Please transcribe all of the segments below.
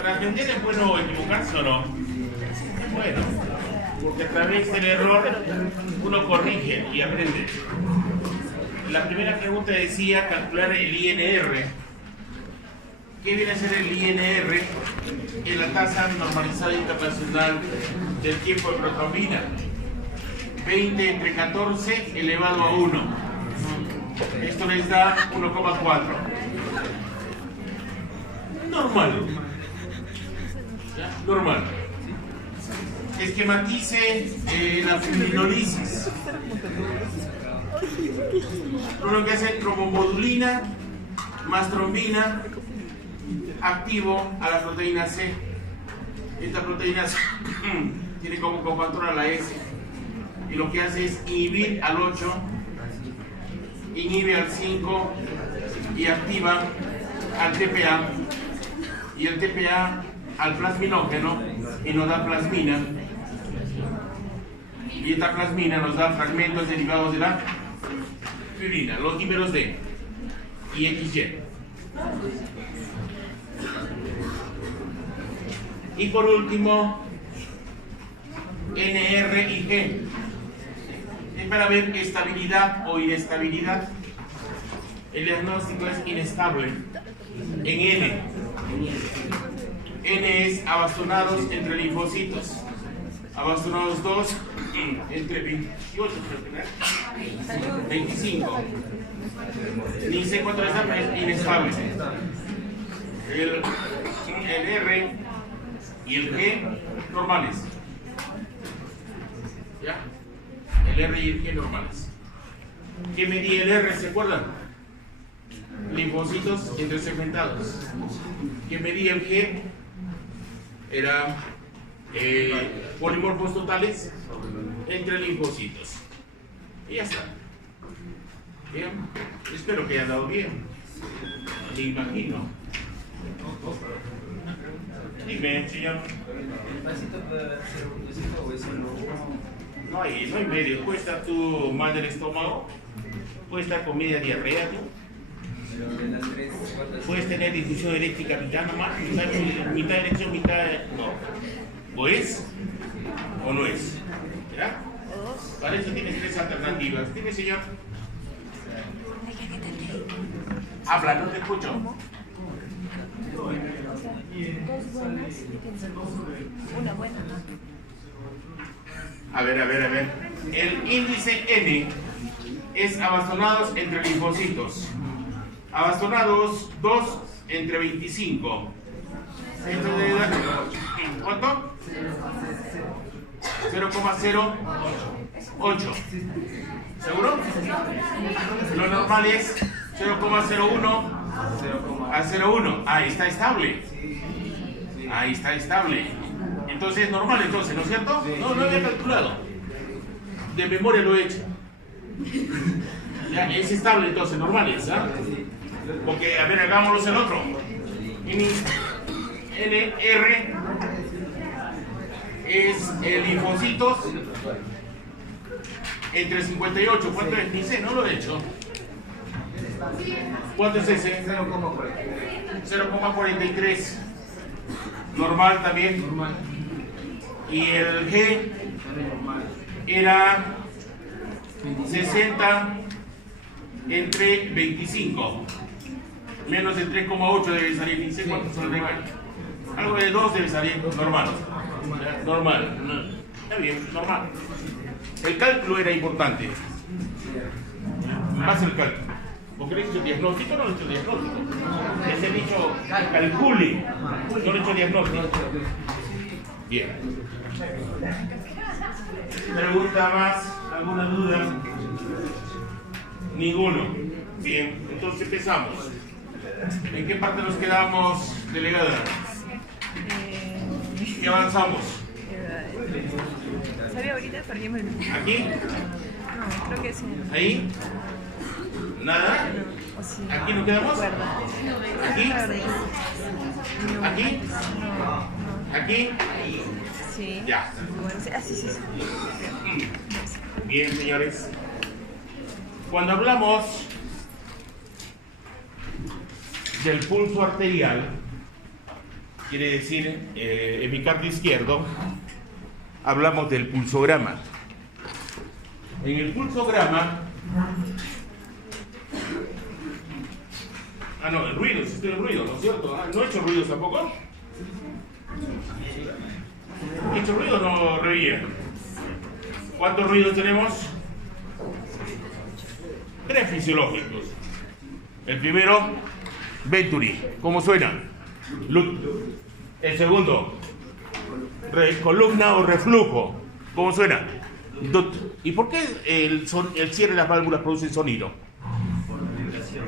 Para aprender es bueno equivocarse o no. Bueno, porque a través del error uno corrige y aprende. La primera pregunta decía calcular el INR. ¿Qué viene a ser el INR? Es la tasa normalizada internacional del tiempo de protrombina. 20 entre 14 elevado a 1. Esto les da 1,4. Normal. ¿Ya? Normal. Esquematice la fibrinolisis. Lo que hace trombomodulina más trombina activo a la proteína C. Esta proteína C tiene como cofantor a la S y lo que hace es inhibir al 8, inhibe al 5 y activa al TPA, y el TPA al plasminógeno y nos da plasmina, y esta plasmina nos da fragmentos derivados de la fibrina, los dímeros D y XY. Y por último, NR y G. Es para ver estabilidad o inestabilidad. El diagnóstico es inestable en N. N es abastonados entre linfocitos. Abastonados 2 entre 28, 25. Ni sé cuánto está, pero es inestable. El R y el G normales. ¿Ya? El R y el G normales. ¿Qué medía el R? ¿Se acuerdan? Linfocitos intersegmentados. ¿Qué medía el G? Era polimorfos totales entre linfocitos. Y ya está. Bien. Espero que haya dado bien. Me imagino. Dime, señor. ¿El pasito puede ser un dosito o es solo uno? No hay medio. Puede estar tú mal del estómago, puede estar con media diarrea, tú. Pero de las tres, ¿cuántas? Puedes tener difusión eléctrica mitad nomás, mitad erección, mitad no. ¿O es o no es? ¿Ya? Para eso tienes tres alternativas. Dime, señor. Habla, no te escucho. Dos buenas y una buena. A ver. El índice N es abastonados entre linfocitos. Abastonados 2 entre 25. Entonces, ¿cuánto? 0,08. ¿Seguro? Lo normal es 0,01 a 0,1. Ahí está estable. Ahí está estable. Entonces es normal, entonces, ¿no es cierto? No, no había calculado. De memoria lo he hecho. Ya, es estable entonces, normal es, ¿ah? Porque, a ver, hagámoslo el otro. NR es el linfocitos entre 58. ¿Cuánto es? Ni sé, no lo he hecho. ¿Cuánto es ese? 0,43. Normal también. Normal. Y el G era 60 entre 25. Menos de 3,8 debe salir. Ni sé cuánto saldrá. Algo de 2 debe salir. Normal. Normal. Está bien, normal. El cálculo era importante. Más el cálculo. ¿Porque le he dicho diagnóstico? No le he dicho diagnóstico. Les he dicho calcule. No le he dicho diagnóstico. Bien. ¿Pregunta más? ¿Alguna duda? Ninguno. Bien, entonces empezamos. ¿En qué parte nos quedamos, delegada? ¿Qué avanzamos? ¿Sabía ahorita? Perdimos el... ¿Aquí? No, creo que sí. ¿Ahí? ¿Nada? O sí. ¿Aquí nos quedamos? ¿Aquí? No. ¿Aquí? No. ¿Aquí? Sí. Ya. Bueno, sí. Ah, sí. Bien, señores. Cuando hablamos del pulso arterial, quiere decir epicardio izquierdo, hablamos del pulsograma. En el pulsograma, no, el ruido, si estoy en ruido, ¿no es cierto? ¿No he hecho ruidos tampoco? ¿He hecho ruido o no, Revilla? ¿Cuántos ruidos tenemos? 3 fisiológicos. El primero, Venturi. ¿Cómo suena? Lut. El segundo, columna o reflujo. ¿Cómo suena? Dut. ¿Y por qué el cierre de las válvulas produce sonido?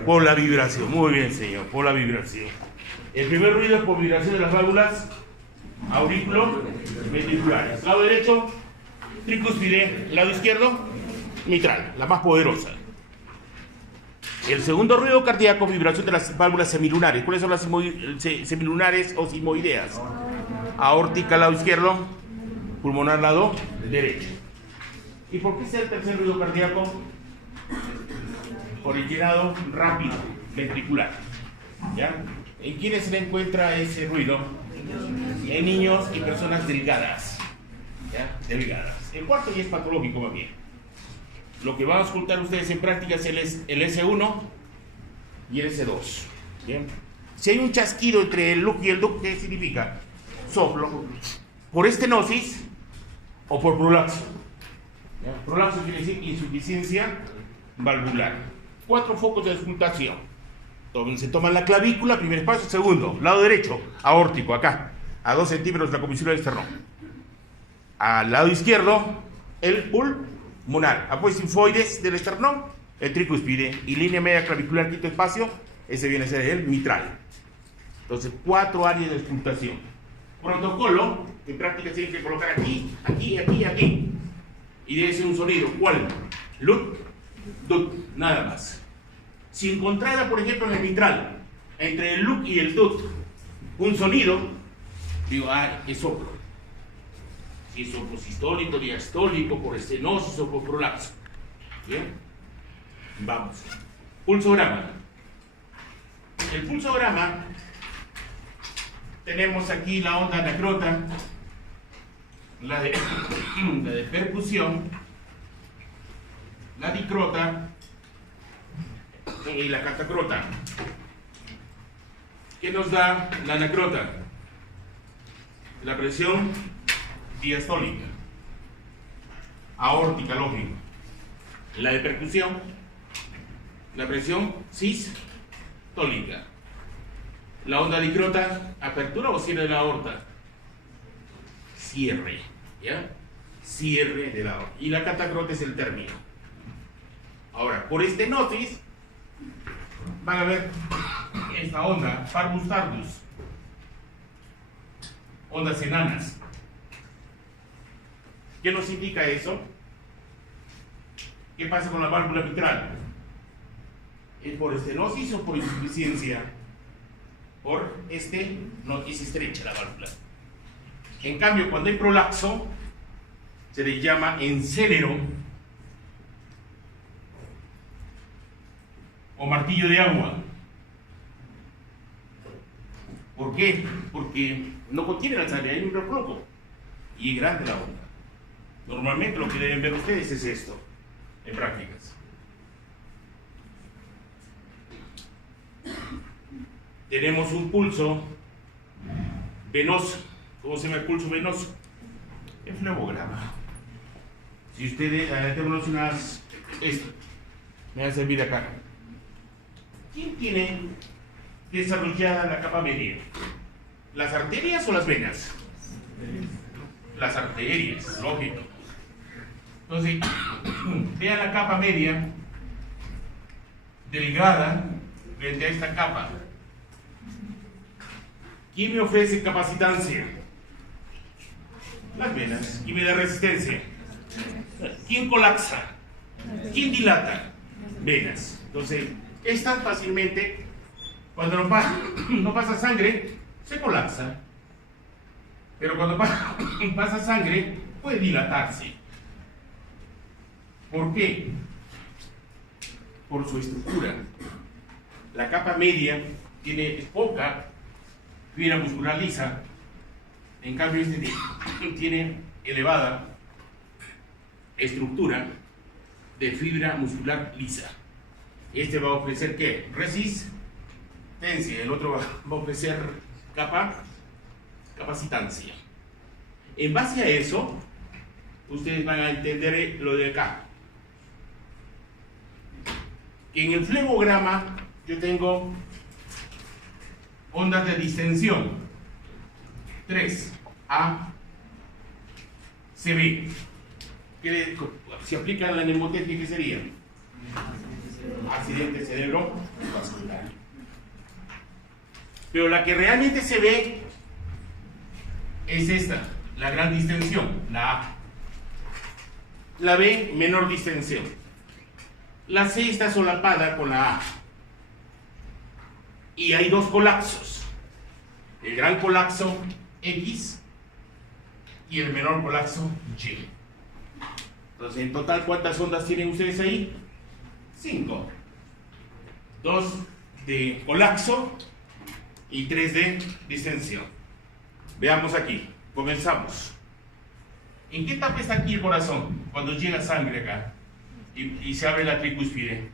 Por la vibración. Muy bien, señor. Por la vibración. El primer ruido es por vibración de las válvulas auriculoventriculares. Lado derecho, tricúspide. Lado izquierdo, mitral, la más poderosa. El segundo ruido cardíaco, vibración de las válvulas semilunares. ¿Cuáles son las semilunares o simoideas? Aórtica, lado izquierdo, pulmonar, lado derecho. ¿Y por qué es el tercer ruido cardíaco? Por el llenado rápido ventricular. ¿Ya? ¿En quiénes se le encuentra ese ruido? En niños y personas delgadas. ¿Ya? Delgadas. El cuarto ya es patológico, más bien. Lo que van a escuchar ustedes en práctica es el S1 y el S2. ¿Bien? Si hay un chasquido entre el LUC y el DUC, ¿qué significa? Soplo. Por estenosis o por prolapso. ¿Ya? Prolapso quiere decir insuficiencia valvular. 4 focos de auscultación. Se toma la clavícula, primer espacio. Segundo, lado derecho, aórtico, acá, a 2 centímetros de la comisura del esternón. Al lado izquierdo, el pulmonar, apoyo sinfoides del esternón, el tricúspide y línea media clavicular, quinto espacio, ese viene a ser el mitral. Entonces, 4 áreas de auscultación. Protocolo, en práctica se tiene que colocar aquí, aquí, aquí, aquí. Y debe ser un sonido. ¿Cuál? Lut, dut, nada más. Si encontrara, por ejemplo, en el mitral, entre el LUC y el DUT, un sonido, digo, es soplo. Si es soplo sistólico, diastólico, por estenosis o por prolapso. Bien, vamos. Pulsograma. El pulsograma, tenemos aquí la onda anacrota, la de percusión, la dicrota y la catacrota. ¿Qué nos da la anacrota? La presión diastólica, aórtica, lógico. La de percusión, la presión sistólica. La onda dicrota, apertura o cierre de la aorta. Cierre, ¿ya? Cierre de la aorta. Y la catacrota es el término. Ahora, por estenosis, van a ver esta onda, parvus tardus, ondas enanas. ¿Qué nos indica eso? ¿Qué pasa con la válvula mitral? ¿Es por estenosis o por insuficiencia? No, es estrecha la válvula. En cambio, cuando hay prolapso, se le llama encélero o martillo de agua. ¿Por qué? Porque no contiene la sangre, hay un reflujo y es grande la onda. Normalmente lo que deben ver ustedes es esto, en prácticas. Tenemos un pulso venoso. ¿Cómo se llama el pulso venoso? El flebograma. Si ustedes, tenemos esto, me va a servir acá. ¿Quién tiene desarrollada la capa media? ¿Las arterias o las venas? Las arterias, lógico. Entonces, vean la capa media, delgada, frente a esta capa. ¿Quién me ofrece capacitancia? Las venas. ¿Quién me da resistencia? ¿Quién colapsa? ¿Quién dilata? Venas. Entonces, estas fácilmente, cuando no pasa sangre, se colapsa. Pero cuando pasa sangre, puede dilatarse. ¿Por qué? Por su estructura. La capa media es poca fibra muscular lisa. En cambio, este tiene elevada estructura de fibra muscular lisa. Este va a ofrecer ¿qué? Resistencia. El otro va a ofrecer capacitancia. En base a eso, ustedes van a entender lo de acá. Que en el flebograma yo tengo ondas de distensión 3A CB. Si aplican la mnemotécnica, ¿qué sería? Accidente cerebrovascular. Pero la que realmente se ve es esta, la gran distensión, la A. La B, menor distensión. La C está solapada con la A. Y hay dos colapsos. El gran colapso X y el menor colapso Y. Entonces, en total, ¿cuántas ondas tienen ustedes ahí? 5. 2 de colapso y 3 de distensión. Veamos aquí. Comenzamos. ¿En qué etapa está aquí el corazón? Cuando llega sangre acá y se abre la tricúspide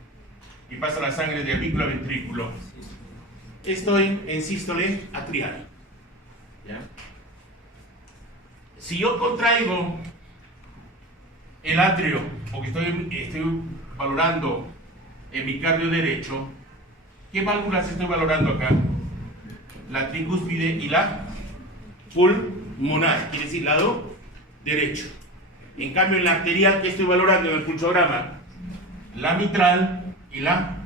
y pasa la sangre de avículo a ventrículo. Estoy en sístole atrial. ¿Ya? Si yo contraigo el atrio, porque estoy valorando el micardio derecho, ¿qué válvulas estoy valorando acá? La tricúspide y la pulmonar, quiere decir lado derecho. En cambio, en la arterial, ¿qué estoy valorando en el pulsograma? La mitral y la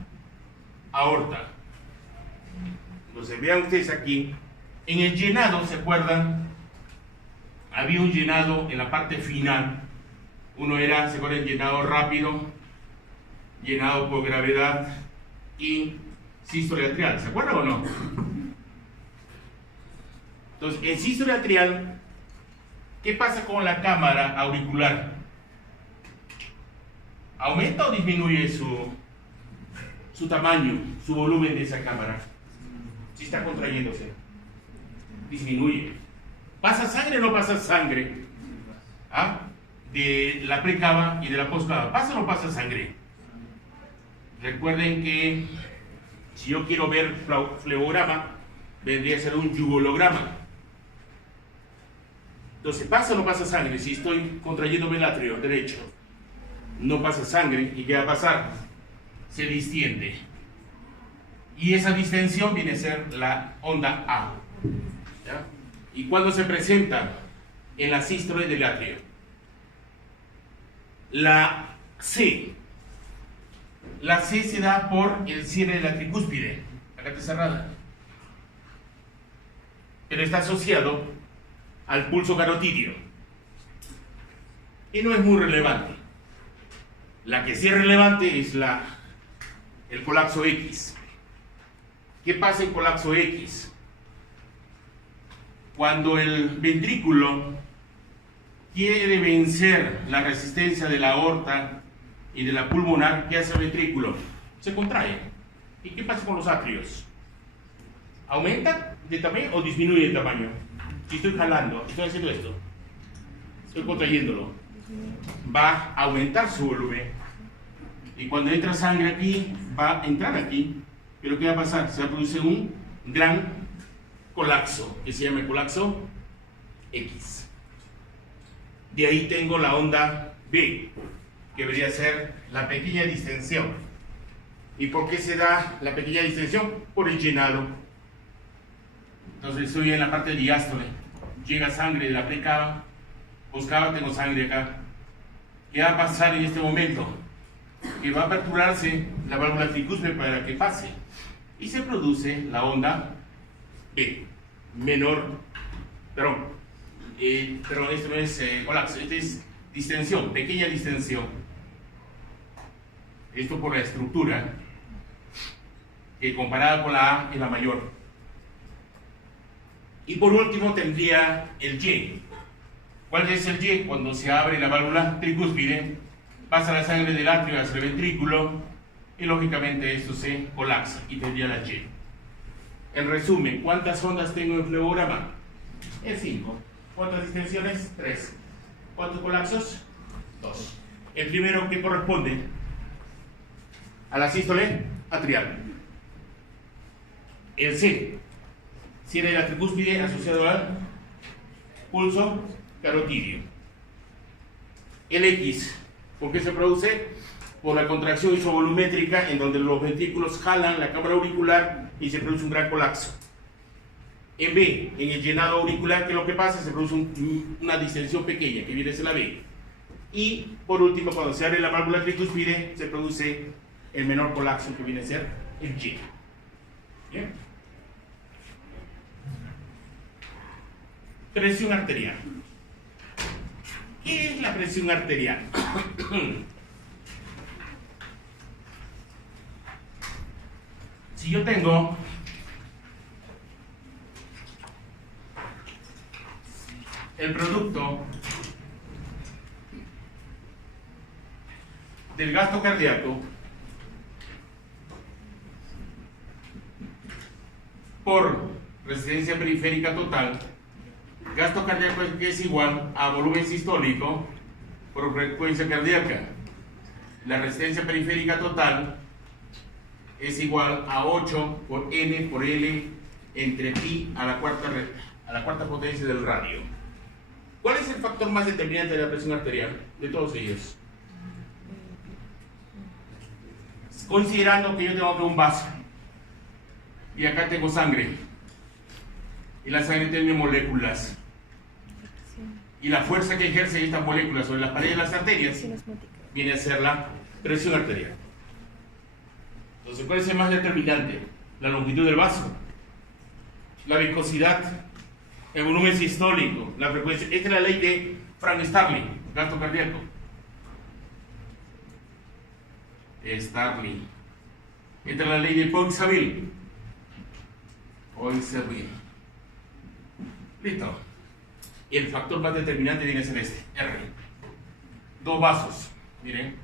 aorta. Entonces, vean ustedes aquí, en el llenado, ¿se acuerdan? Había un llenado en la parte final. Uno era, ¿se acuerdan? Llenado rápido, llenado por gravedad y sístole atrial. ¿Se acuerdan o no? Entonces, en sístole atrial, ¿qué pasa con la cámara auricular? ¿Aumenta o disminuye su tamaño, su volumen de esa cámara? Si está contrayéndose. Disminuye. ¿Pasa sangre o no pasa sangre? ¿Ah? De la precava y de la postcava. ¿Pasa o no pasa sangre? Recuerden que si yo quiero ver flebograma, vendría a ser un yugolograma. Entonces, ¿pasa o no pasa sangre? Si estoy contrayéndome el atrio derecho, no pasa sangre. ¿Y qué va a pasar? Se distiende. Y esa distensión viene a ser la onda A. ¿Ya? ¿Y cuándo se presenta? En la sístole del atrio. La C. La C se da por el cierre de la tricúspide. Acá está cerrada. Pero está asociado al pulso carotidio. Y no es muy relevante. La que sí es relevante es el colapso X. ¿Qué pasa en colapso X? Cuando el ventrículo quiere vencer la resistencia de la aorta y de la pulmonar, ¿qué hace el ventrículo? Se contrae. ¿Y qué pasa con los atrios? ¿Aumenta de tamaño o disminuye de tamaño? Si estoy jalando, estoy haciendo esto, estoy contrayéndolo, va a aumentar su volumen. Y cuando entra sangre aquí, va a entrar aquí. Pero ¿qué va a pasar? Se va a producir un gran colapso, que se llama el colapso X. De ahí tengo la onda B, que debería ser la pequeña distensión. ¿Y por qué se da la pequeña distensión? Por el llenado. Entonces estoy en la parte diástole. Llega sangre de la precava, postcava, tengo sangre acá. ¿Qué va a pasar en este momento? Que va a aperturarse la válvula tricúspide para que pase. Y se produce la onda B, menor, perdón, esto no es colapso, esto es distensión, pequeña distensión. Esto por la estructura, que comparada con la A es la mayor. Y por último tendría el Y. ¿Cuál es el Y? Cuando se abre la válvula tricúspide, pasa la sangre del atrio hacia el ventrículo y lógicamente esto se colapsa y tendría la Y. En resumen, ¿cuántas ondas tengo en flebograma? En 5. ¿Cuántas distensiones? 3. ¿Cuántos colapsos? 2. El primero, que corresponde a la sístole atrial. El C, cierre de la tricúspide asociado al pulso carotidio. El X, ¿por qué se produce? Por la contracción isovolumétrica, en donde los ventrículos jalan la cámara auricular y se produce un gran colapso. En B, en el llenado auricular, ¿qué es lo que pasa? Se produce una distensión pequeña, que viene a ser la B. Y por último, cuando se abre la válvula tricúspide, se produce el menor colapso, que viene a ser el Y. ¿Bien? Presión arterial. ¿Qué es la presión arterial? Si yo tengo el producto del gasto cardíaco por resistencia periférica total, gasto cardíaco es igual a volumen sistólico por frecuencia cardíaca. La resistencia periférica total es igual a 8 por N por L entre pi a la cuarta potencia del radio. ¿Cuál es el factor más determinante de la presión arterial? De todos ellos. Considerando que yo tengo aquí un vaso y acá tengo sangre, y la sangre tiene moléculas, y la fuerza que ejerce estas moléculas sobre las paredes de las arterias viene a ser la presión arterial. Entonces, ¿cuál es el más determinante? La longitud del vaso, la viscosidad, el volumen sistólico, la frecuencia. Esta es la ley de Frank-Starling, gasto cardíaco. Starling. Esta es la ley de Poincaré. Listo. Y el factor más determinante viene a ser este, R. Dos vasos. Miren,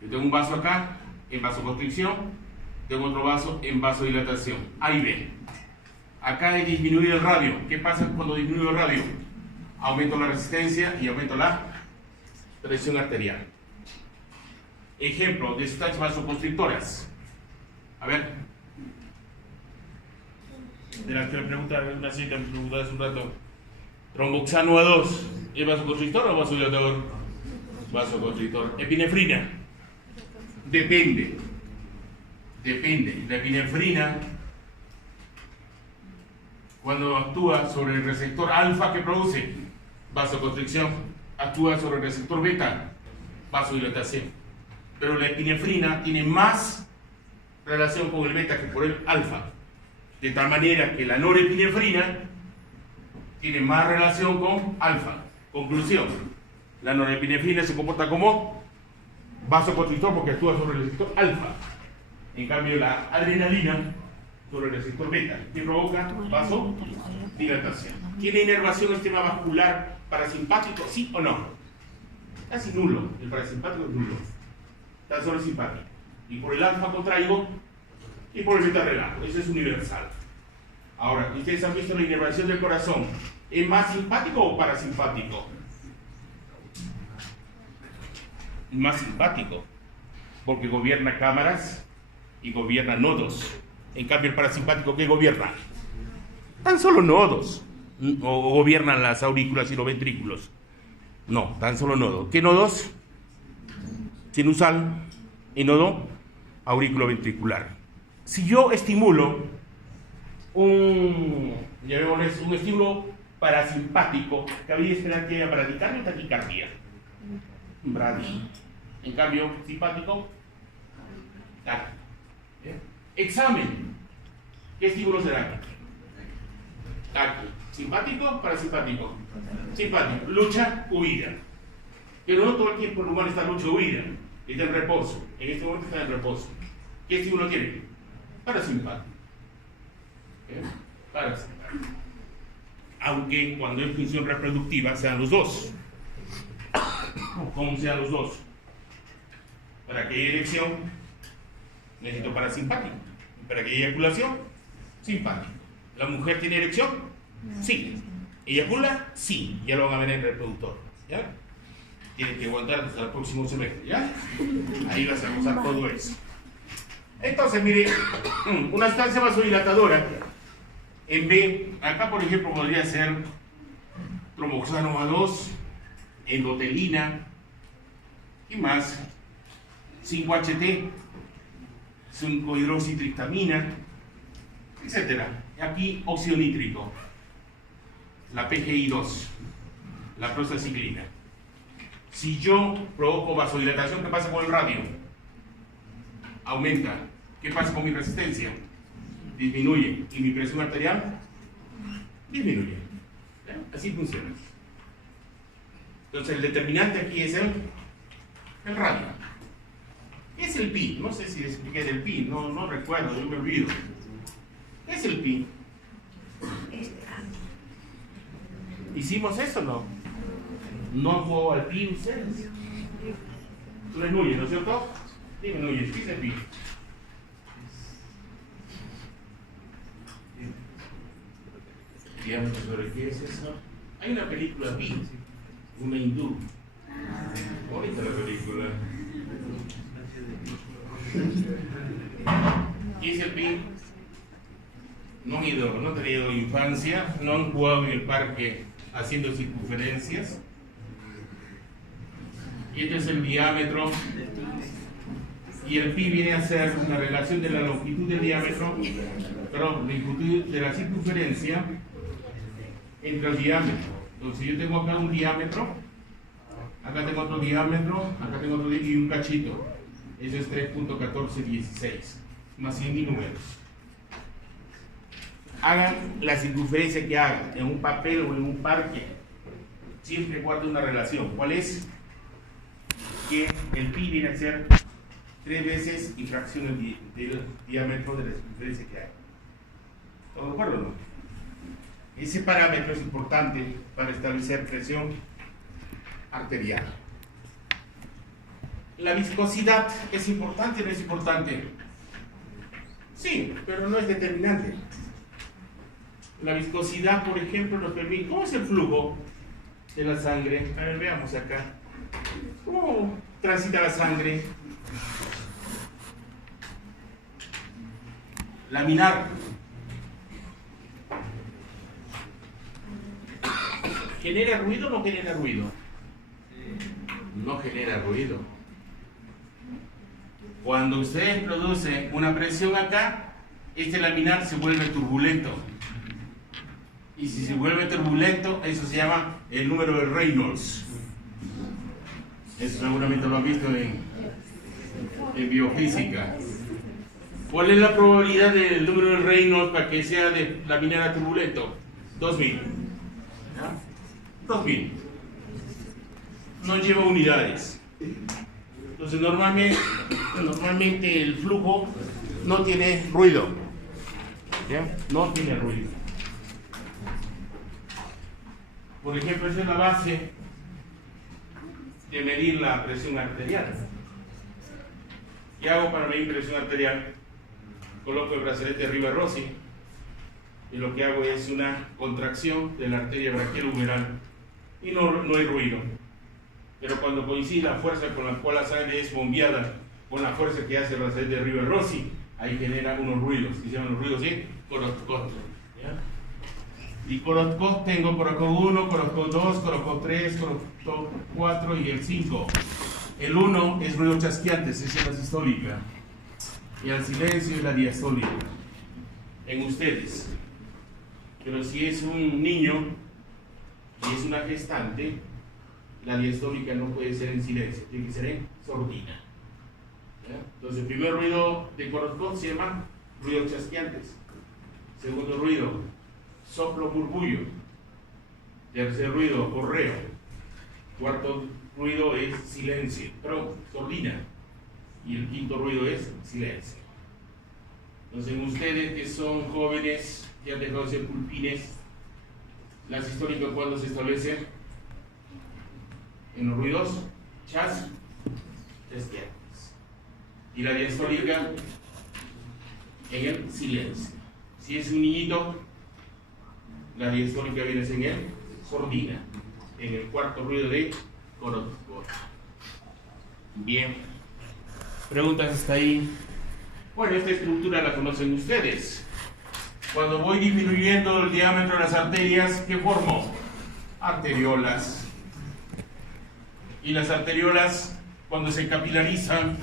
yo tengo un vaso acá en vasoconstricción, tengo otro vaso en vasodilatación. A y B. Acá he disminuido el radio. ¿Qué pasa cuando disminuyo el radio? Aumento la resistencia y aumento la presión arterial. Ejemplo de sustancias vasoconstrictoras. A ver. De las que me pregunta una chica, me preguntaba hace un rato. Tromboxano A2, ¿es vasoconstrictor o vasodilatador? Vasoconstrictor. Epinefrina. Depende. La epinefrina, cuando actúa sobre el receptor alfa, que produce vasoconstricción, actúa sobre el receptor beta, vasodilatación. Pero la epinefrina tiene más relación con el beta que por el alfa, de tal manera que la norepinefrina tiene más relación con alfa. Conclusión: la norepinefrina se comporta como vasoconstrictor porque actúa sobre el receptor alfa. En cambio, la adrenalina sobre el receptor beta, que provoca vasodilatación. ¿Tiene inervación el sistema vascular parasimpático? ¿Sí o no? Casi nulo. El parasimpático es nulo. Tan solo simpático. Y por el alfa contraigo y por el beta relajo. Eso es universal. Ahora, ustedes han visto la inervación del corazón. ¿Es más simpático o parasimpático? Más simpático. Porque gobierna cámaras y gobierna nodos. En cambio, el parasimpático, ¿qué gobierna? Tan solo nodos. O gobiernan las aurículas y los ventrículos. No, tan solo nodos. ¿Qué nodos? Sinusal y nodo auriculoventricular. Si yo estimulo un estímulo parasimpático, cabría esperar que haya bradicardia o taquicardia. Bradi. En cambio, simpático, tac. Examen. ¿Qué estímulo será? Tac. Simpático, parasimpático. Simpático. Lucha, huida. Pero no todo el tiempo el humano está en lucha, huida. Está en reposo. En este momento está en reposo. ¿Qué estímulo tiene? Parasimpático. Parasimpático. Aunque cuando es función reproductiva sean los dos. ¿Cómo sean los dos? Para que haya erección necesito parasimpático. Para que haya eyaculación, simpático. ¿La mujer tiene erección? Sí. ¿Eyacula? Sí. Ya lo van a ver en el reproductor. ¿Ya? Tienen que aguantar hasta el próximo semestre. ¿Ya? Ahí vas a usar todo eso. Entonces, mire, una sustancia vasodilatadora en B, acá por ejemplo podría ser tromboxano A2, endotelina, y más, 5-HT, 5-hidroxitriptamina, etc. Aquí óxido nítrico, la PGI2, la prostacyclina. Si yo provoco vasodilatación, ¿qué pasa con el radio? Aumenta. ¿Qué pasa con mi resistencia? Disminuye. ¿Y mi presión arterial? Disminuye. ¿Ya? Así funciona. Entonces el determinante aquí es el radio. ¿Qué es el pi? No sé si expliqué del pi, no recuerdo, yo me olvido. ¿Qué es el pi? ¿Hicimos eso o no? ¿No han jugado al pi ustedes? Tú eres Núñez, ¿no es cierto? Dime Núñez, ¿qué es el pi? Digamos sobre qué es eso. Hay una película pi, una hindú. Bonita la película. ¿Qué es el pi? No han tenido infancia, no han jugado en el parque haciendo circunferencias. Y este es el diámetro. Y el pi viene a ser una relación de la longitud del diámetro, perdón, la longitud de la circunferencia entre el diámetro. Entonces yo tengo acá un diámetro, acá tengo otro diámetro, acá tengo otro y un cachito. Eso es 3.1416, más 100 números. Hagan la circunferencia que hagan, en un papel o en un parque, siempre guarden una relación. ¿Cuál es? Que el pi viene a ser 3 veces y fracción del diámetro de la circunferencia que hay. ¿Estamos de acuerdo o no? Ese parámetro es importante para establecer presión arterial. ¿La viscosidad es importante o no es importante? Sí, pero no es determinante. La viscosidad, por ejemplo, nos permite... ¿Cómo es el flujo de la sangre? A ver, veamos acá. ¿Cómo transita la sangre? Laminar. ¿Genera ruido o no genera ruido? No genera ruido. Cuando usted produce una presión acá, este laminar se vuelve turbulento. Y si se vuelve turbulento, eso se llama el número de Reynolds. Eso seguramente lo han visto en biofísica. ¿Cuál es la probabilidad del número de Reynolds para que sea de laminar a turbulento? 2000. 2000. No lleva unidades. Entonces normalmente el flujo no tiene ruido. ¿Ya? No tiene ruido. Por ejemplo, esa es la base de medir la presión arterial. ¿Qué hago para medir presión arterial? Coloco el brazalete arriba de Rossi y lo que hago es una contracción de la arteria braquial humeral y no hay ruido. Pero cuando coincide la fuerza con la cual la sangre es bombeada con la fuerza que hace el brazalete de arriba de Rossi, ahí genera unos ruidos, que se llaman los ruidos de Korotkov. Y Korotkov tengo Korotkov 1, Korotkov 2, Korotkov 3, Korotkov 4 y el 5. El 1 es ruido chasqueante, esa es la sistólica. Y el silencio es la diastólica. En ustedes. Pero si es un niño y es una gestante, la diastólica no puede ser en silencio, tiene que ser en sordina. ¿Ya? Entonces, el primer ruido de Korotkov se llama ruidos chasqueantes. Segundo ruido, soplo burbullo. Tercer ruido, correo. Cuarto ruido es silencio, pero sordina. Y el quinto ruido es silencio. Entonces, en ustedes que son jóvenes, que han dejado de ser pulpines, la sistólica cuando se establece en los ruidos chasqueantes. Y la diastólica en el silencio. Si es un niñito, la diastólica viene en él, sordina, en el cuarto ruido de coro. Bien. Preguntas hasta ahí. Bueno, esta estructura la conocen ustedes. Cuando voy disminuyendo el diámetro de las arterias, ¿qué formo? Arteriolas. Y las arteriolas, cuando se capilarizan,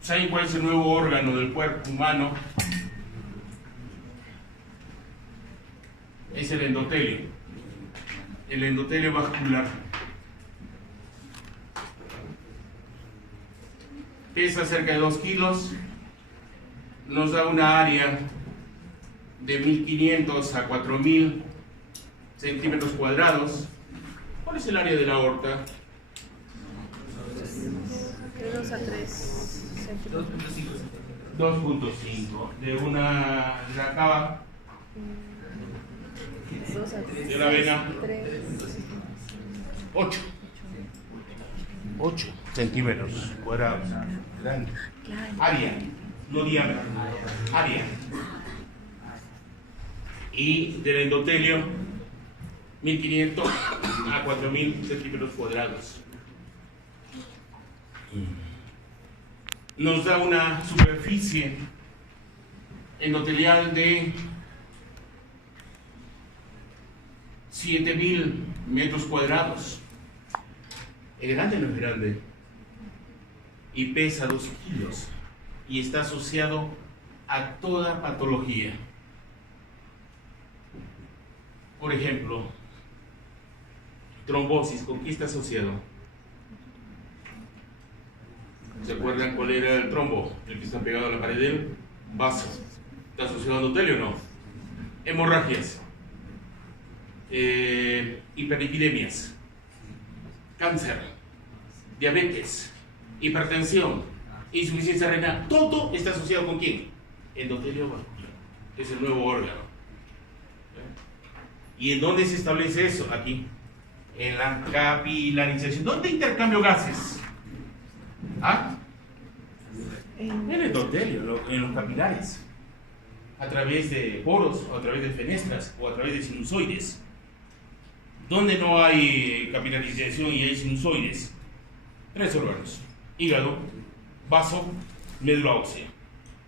¿saben cuál es el nuevo órgano del cuerpo humano? Es el endotelio. El endotelio vascular. Pesa cerca de 2 kilos. Nos da una área de 1500 a 4000 centímetros cuadrados. ¿Cuál es el área de la aorta? De 2 a 3 centímetros. 2.5. De la cava, 2 a 3. de la vena, 3. 8 centímetros cuadrados. Grande. Área, no diámetro. Área. Y del endotelio, 1500 a 4000 centímetros cuadrados. Nos da una superficie endotelial de 7000 metros cuadrados. ¿Es grande o no es grande? Y pesa 2 kilos y está asociado a toda patología. Por ejemplo, trombosis, ¿con qué está asociado? ¿Se acuerdan cuál era el trombo? El que está pegado a la pared del vaso. ¿Está asociado a endotelio o no? Hemorragias, hiperlipidemias, cáncer, diabetes, hipertensión, insuficiencia renal. Todo está asociado ¿con quién? Endotelio vascular. Es el nuevo órgano. ¿Y en dónde se establece eso? Aquí. En la capilarización. ¿Dónde intercambio gases? ¿Ah? En el endotelio, en los capilares. A través de poros, o a través de fenestras, o a través de sinusoides. ¿Dónde no hay capilarización y hay sinusoides? 3 órganos: hígado, vaso, médula ósea.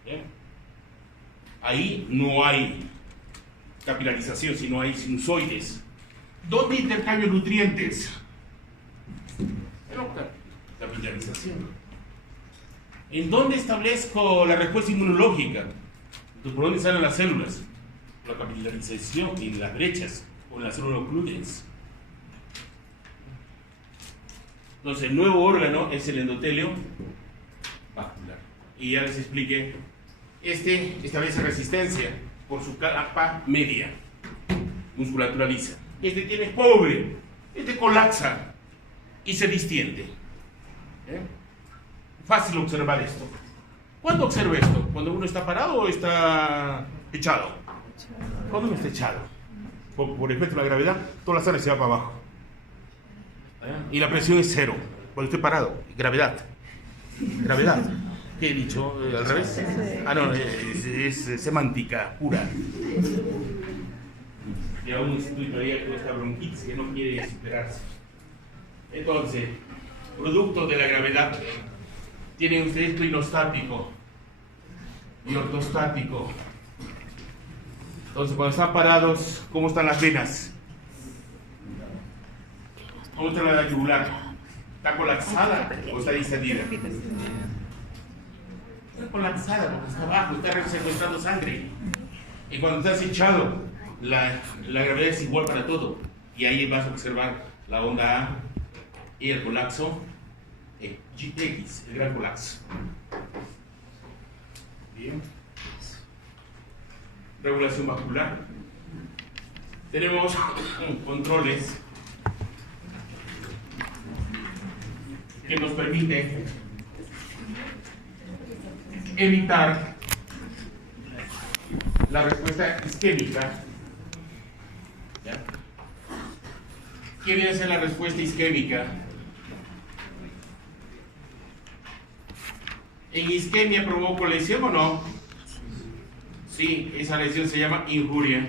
¿Bien? Ahí no hay capilarización, sino hay sinusoides. ¿Dónde intercambio nutrientes? En la capilarización. ¿En dónde establezco la respuesta inmunológica? ¿Por dónde salen las células? La capilarización y las brechas, o en las células ocluyentes. Entonces, el nuevo órgano es el endotelio vascular. Y ya les expliqué, establece resistencia por su capa media, musculatura lisa. Este tiene pobre, este colapsa y se distiende. Fácil observar esto. ¿Cuándo observo esto? ¿Cuando uno está parado o está echado? Cuando uno está echado. Por efecto de la gravedad, toda la sangre se va para abajo. Y la presión es 0. Cuando estoy parado, gravedad. Gravedad. ¿Qué he dicho? ¿Al revés? Ah, no, es semántica pura. Y aún estoy todavía con esta bronquitis que no quiere superarse. Entonces, producto de la gravedad, tienen ustedes clinostático y ortostático. Entonces, cuando están parados, ¿cómo están las venas? ¿Cómo está la yugular? ¿Está colapsada o está distendida? Está colapsada porque está abajo, está secuestrando sangre. Y cuando estás echado, la gravedad es igual para todo. Y ahí vas a observar la onda A y el colapso X, el gran colapso. Bien. Regulación vascular. Tenemos controles que nos permiten evitar la respuesta isquémica. ¿Ya? ¿Qué viene a ser la respuesta isquémica? ¿En isquemia provoco lesión o no? Sí, esa lesión se llama injuria.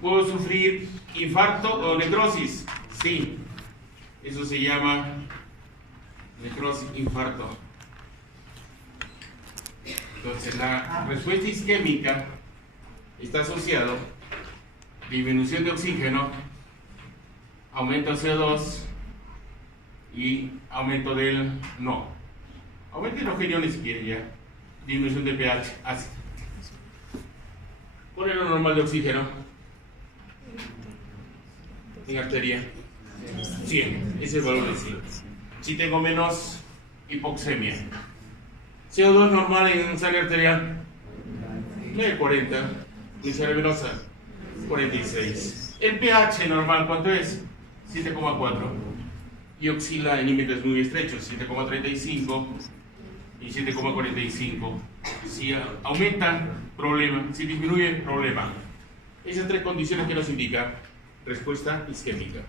¿Puedo sufrir infarto o necrosis? Sí, eso se llama necrosis, infarto. Entonces, la respuesta isquémica está asociado a disminución de oxígeno, aumento de CO2 y aumento del aumento de los geniones si quieren ya, disminución de pH ácido. ¿Cuál es lo normal de oxígeno en arteria? 100, ese es el valor de 100. Si tengo menos, hipoxemia. CO2 normal en sangre arterial, 40, en sangre venosa, 46. El pH normal, ¿cuánto es? 7,4. Y oscila en límites muy estrechos, 7,35 y 7,45. Si aumentan, problema. Si disminuyen, problema. Esas tres condiciones que nos indica respuesta isquémica.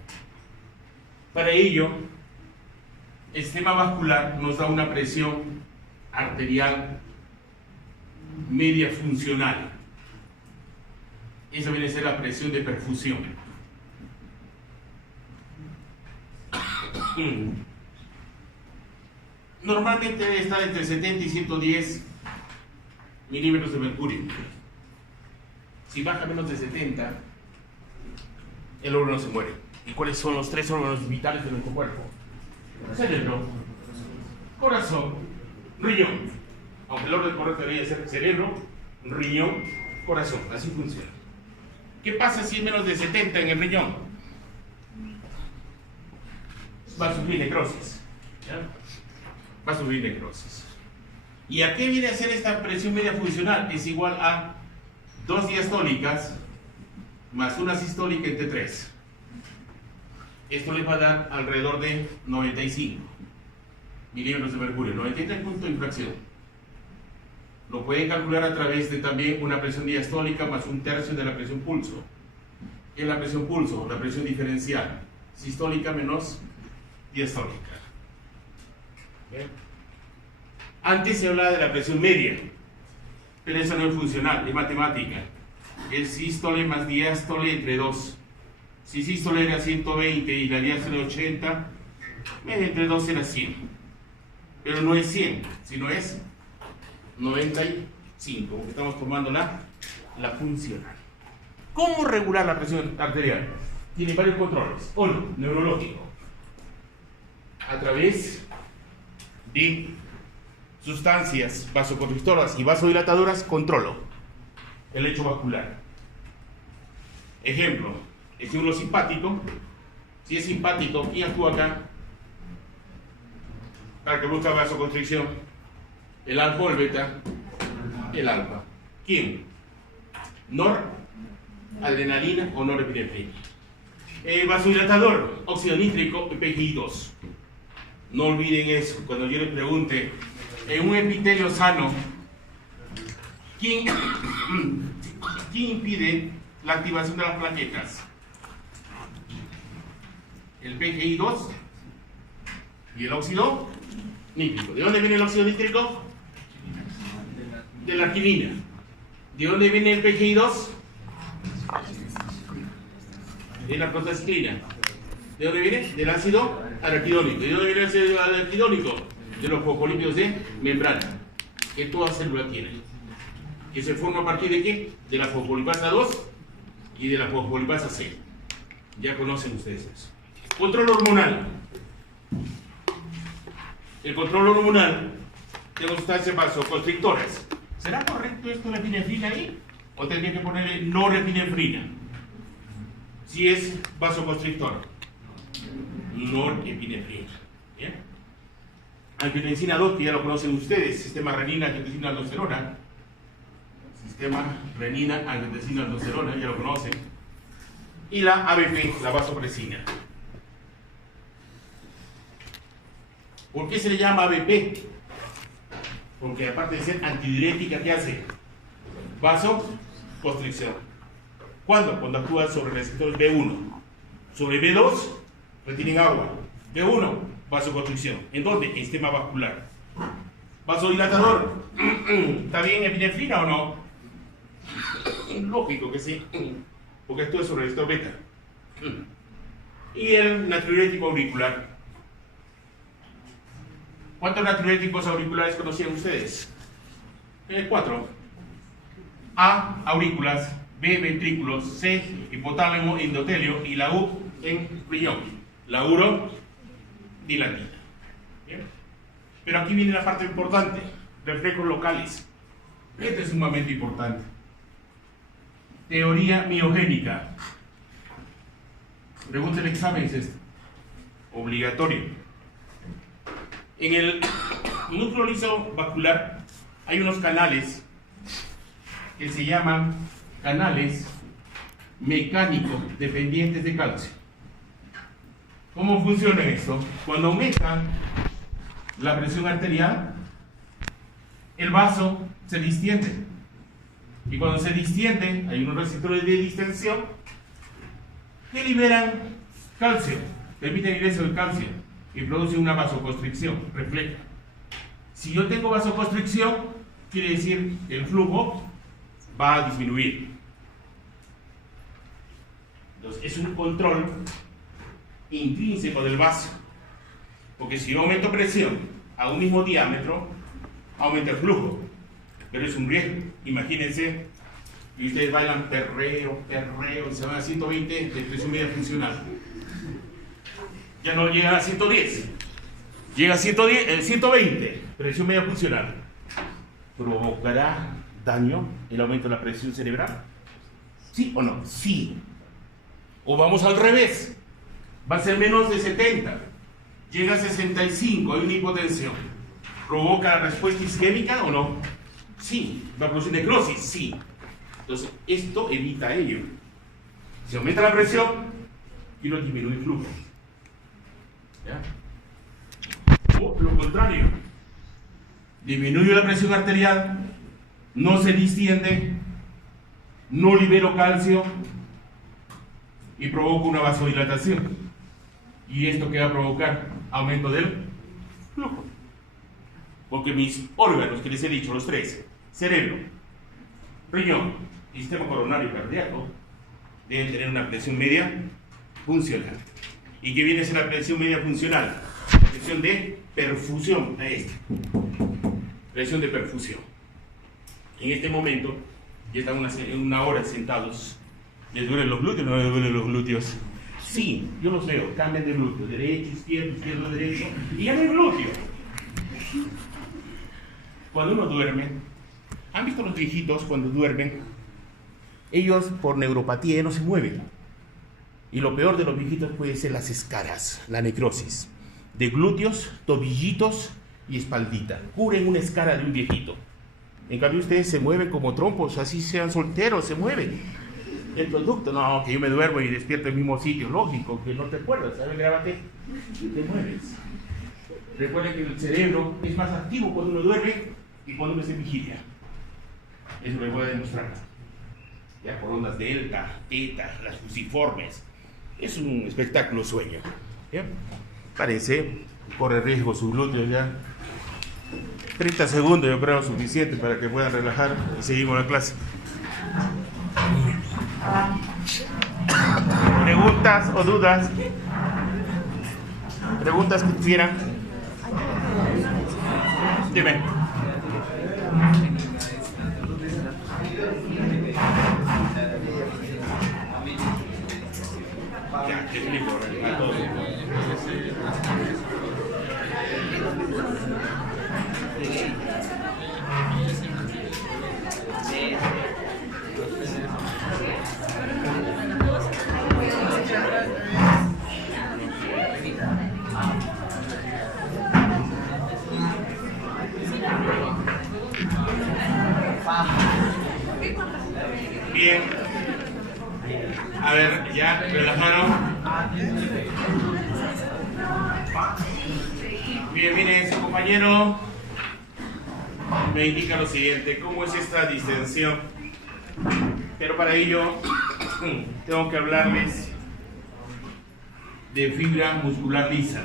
Para ello, el sistema vascular nos da una presión arterial media funcional. Esa viene a ser la presión de perfusión. Normalmente está entre 70 y 110 milímetros de mercurio. Si baja menos de 70, el órgano se muere. ¿Y cuáles son los tres órganos vitales de nuestro cuerpo? Cerebro, corazón, riñón. Aunque el orden correcto debería ser cerebro, riñón, corazón. Así funciona. ¿Qué pasa si es menos de 70 en el riñón? Va a sufrir necrosis. ¿Ya? Va a sufrir necrosis. ¿Y a qué viene a ser esta presión media funcional? Es igual a 2 diastólicas más una sistólica entre 3. Esto les va a dar alrededor de 95 milímetros de mercurio, 93 puntos de infracción. Lo pueden calcular a través de también una presión diastólica más un tercio de la presión pulso. ¿Qué es la presión pulso? La presión diferencial. Sistólica menos diastólica. ¿Bien? Antes se hablaba de la presión media, pero esa no es funcional, es matemática. Es sístole más diástole entre 2. Si sístole era 120 y la diástole 80, media entre 2 era 100. Pero no es 100, sino es 95, porque estamos tomando la funcional. ¿Cómo regular la presión arterial? Tiene varios controles. Uno, neurológico. A través de sustancias vasoconstrictoras y vasodilatadoras, controlo el hecho vascular. Ejemplo, estímulo simpático. Si es simpático, ¿quién actúa acá? Para que busca vasoconstricción. El alfa o el beta. El alfa. ¿Quién? Noradrenalina o norepinefrina. Vasodilatador, óxido nítrico, PGI2. No olviden eso. Cuando yo les pregunte, en un epitelio sano, ¿quién impide la activación de las plaquetas? El PGI2 y el óxido nítrico. ¿De dónde viene el óxido nítrico? De la arginina. ¿De dónde viene el PGI2? De la prostaciclina. ¿De dónde viene? Del ácido araquidónico. ¿De dónde viene el ácido araquidónico? De los fosfolípidos de membrana, que toda célula tiene. ¿Que se forma a partir de qué? De la fosfolipasa 2 y de la fosfolipasa C. Ya conocen ustedes eso. Control hormonal. El control hormonal de sustancias vasoconstrictoras. ¿Será correcto esto la epinefrina ahí? ¿O tendría que ponerle norepinefrina? Si es vasoconstrictor. Norepinefrina. ¿Bien? Angiotensina 2, que ya lo conocen ustedes. Sistema renina, angiotensina, aldosterona. Sistema renina, angiotensina, aldosterona, ya lo conocen. Y la ABP, la vasopresina. ¿Por qué se le llama ABP? Porque aparte de ser antidiurética, ¿qué hace? Vasoconstricción. ¿Cuándo? Cuando actúa sobre receptores B1. Sobre B2, retienen agua. B1, vasoconstricción. ¿En dónde? En sistema vascular. Vasodilatador. ¿Está bien epinefrina o no? Lógico que sí, porque esto es sobre el estado beta. Y el natriurético auricular. ¿Cuántos natriuréticos auriculares conocían ustedes? 4. A, aurículas; B, ventrículos; C, hipotálamo, endotelio; y la U en riñón, la urodilatina. ¿Bien? Pero aquí viene la parte importante, reflejos locales. Este es sumamente importante. Teoría miogénica. Pregunta del examen es esto. Obligatorio. En el núcleo liso vascular hay unos canales que se llaman canales mecánicos dependientes de calcio. ¿Cómo funciona esto? Cuando aumenta la presión arterial, el vaso se distiende. Y cuando se distiende, hay unos receptores de distensión que liberan calcio, permiten el ingreso del calcio y producen una vasoconstricción, refleja. Si yo tengo vasoconstricción, quiere decir que el flujo va a disminuir. Entonces, es un control intrínseco del vaso, porque si yo aumento presión a un mismo diámetro, aumenta el flujo, pero es un riesgo. Imagínense y ustedes bailan perreo, y se van a 120 de presión media funcional. Ya no llegan a 110, llega a 120 presión media funcional. ¿Provocará daño el aumento de la presión cerebral? ¿Sí o no? Sí. O vamos al revés, va a ser menos de 70, llega a 65, hay una hipotensión. ¿Provoca respuesta isquémica o no? Sí. ¿Va a producir necrosis? Sí. Entonces, esto evita ello. Se aumenta la presión y no disminuye el flujo. ¿Ya? O lo contrario, disminuye la presión arterial, no se distiende, no libero calcio y provoca una vasodilatación. ¿Y esto qué va a provocar? Aumento del flujo. Porque mis órganos, que les he dicho, los 3, cerebro, riñón y sistema coronario cardíaco, deben tener una presión media funcional. ¿Y qué viene a ser la presión media funcional? Presión de perfusión, presión de perfusión. En este momento, ya están una hora sentados. ¿Les duelen los glúteos o no les duelen los glúteos? Sí, yo los veo, cambian de glúteo, derecho, izquierdo, derecho, y ya no hay glúteo. Cuando uno duerme, ¿han visto los viejitos cuando duermen? Ellos por neuropatía no se mueven. Y lo peor de los viejitos puede ser las escaras, la necrosis de glúteos, tobillitos y espaldita. Cubren una escara de un viejito. En cambio ustedes se mueven como trompos, así sean solteros, se mueven. El producto, no, que yo me duermo y despierto en el mismo sitio, lógico, que no te acuerdas, ¿sabes? Grábate, te mueves. Recuerden que el cerebro es más activo cuando uno duerme y cuando uno está en vigilia. Eso lo voy a demostrar. Ya por ondas delta, teta, las fusiformes. Es un espectáculo sueño. ¿Ya? Parece, corre riesgo sus glúteos ya. 30 segundos yo creo suficiente para que puedan relajar y seguimos la clase. ¿Preguntas o dudas? ¿Preguntas que quieran? Dime. Ya, te explico a todos. Bien. A ver, ya, relajaron. Bien, miren, su compañero me indica lo siguiente: ¿cómo es esta distensión? Pero para ello tengo que hablarles de fibra muscular lisa.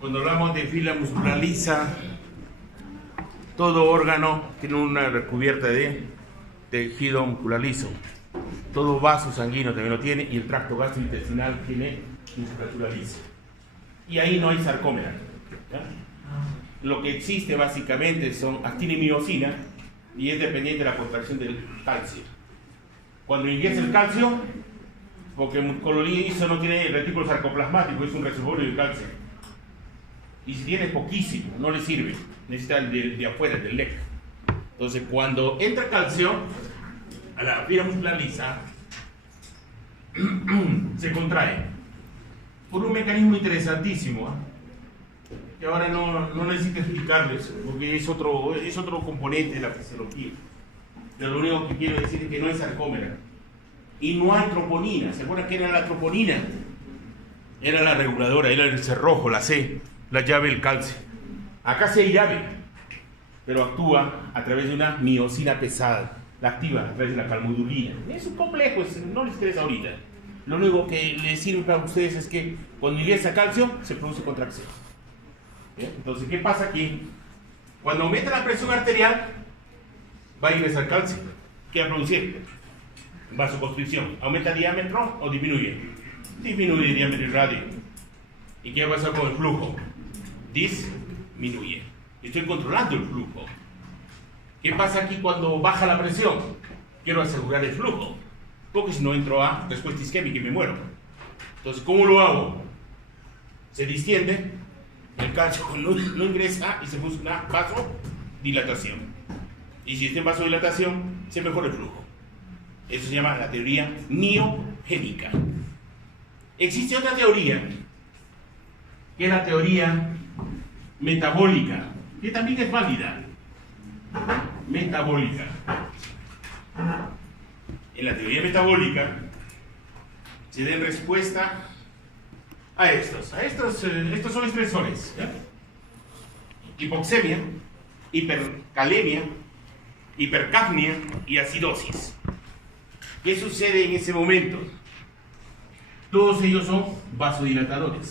Cuando hablamos de fibra muscular lisa, Todo órgano tiene una recubierta de tejido muscular liso. Todo vaso sanguíneo también lo tiene y el tracto gastrointestinal tiene musculatura lisa. Y ahí no hay sarcómera. ¿Ya? Lo que existe básicamente son actina y miosina y es dependiente de la contracción del calcio. Cuando ingresa el calcio, porque el músculo liso no tiene retículo sarcoplasmático, es un reservorio de calcio. Y si tiene poquísimo, no le sirve, necesita el de afuera, del LEC. Entonces, cuando entra calcio a la fibra muscular lisa, se contrae por un mecanismo interesantísimo, que ahora no necesito explicarles, porque es otro componente de la fisiología. Pero lo único que quiero decir es que no es sarcómera y no hay troponina. ¿Se acuerdan qué era la troponina? Era la reguladora, era el cerrojo, la C, la llave del calcio. Acá sí hay llave, pero actúa a través de una miosina pesada, la activa a través de la calmodulina. Es un complejo, no les interesa ahorita. Lo único que les sirve para ustedes es que cuando ingresa calcio se produce contracción. ¿Bien? Entonces, ¿qué pasa aquí? Cuando aumenta la presión arterial, va a ingresar calcio. ¿Qué va a producir? Vasoconstricción. ¿Aumenta el diámetro o disminuye? Disminuye el diámetro y radio. ¿Y qué va a pasar con el flujo? Disminuye. Estoy controlando el flujo. ¿Qué pasa aquí cuando baja la presión? Quiero asegurar el flujo, porque si no entro a respuesta isquémica y me muero. Entonces, ¿cómo lo hago? Se distiende, el calcio no ingresa y se produce una vasodilatación. Y si está en vasodilatación, se mejora el flujo. Eso se llama la teoría miogénica. Existe otra teoría, que es la teoría metabólica, que también es válida. Metabólica. En la teoría metabólica se den respuesta a estos son estresores, ¿ya? Hipoxemia, hipercalemia, hipercapnia y acidosis. ¿Qué sucede en ese momento? Todos ellos son vasodilatadores.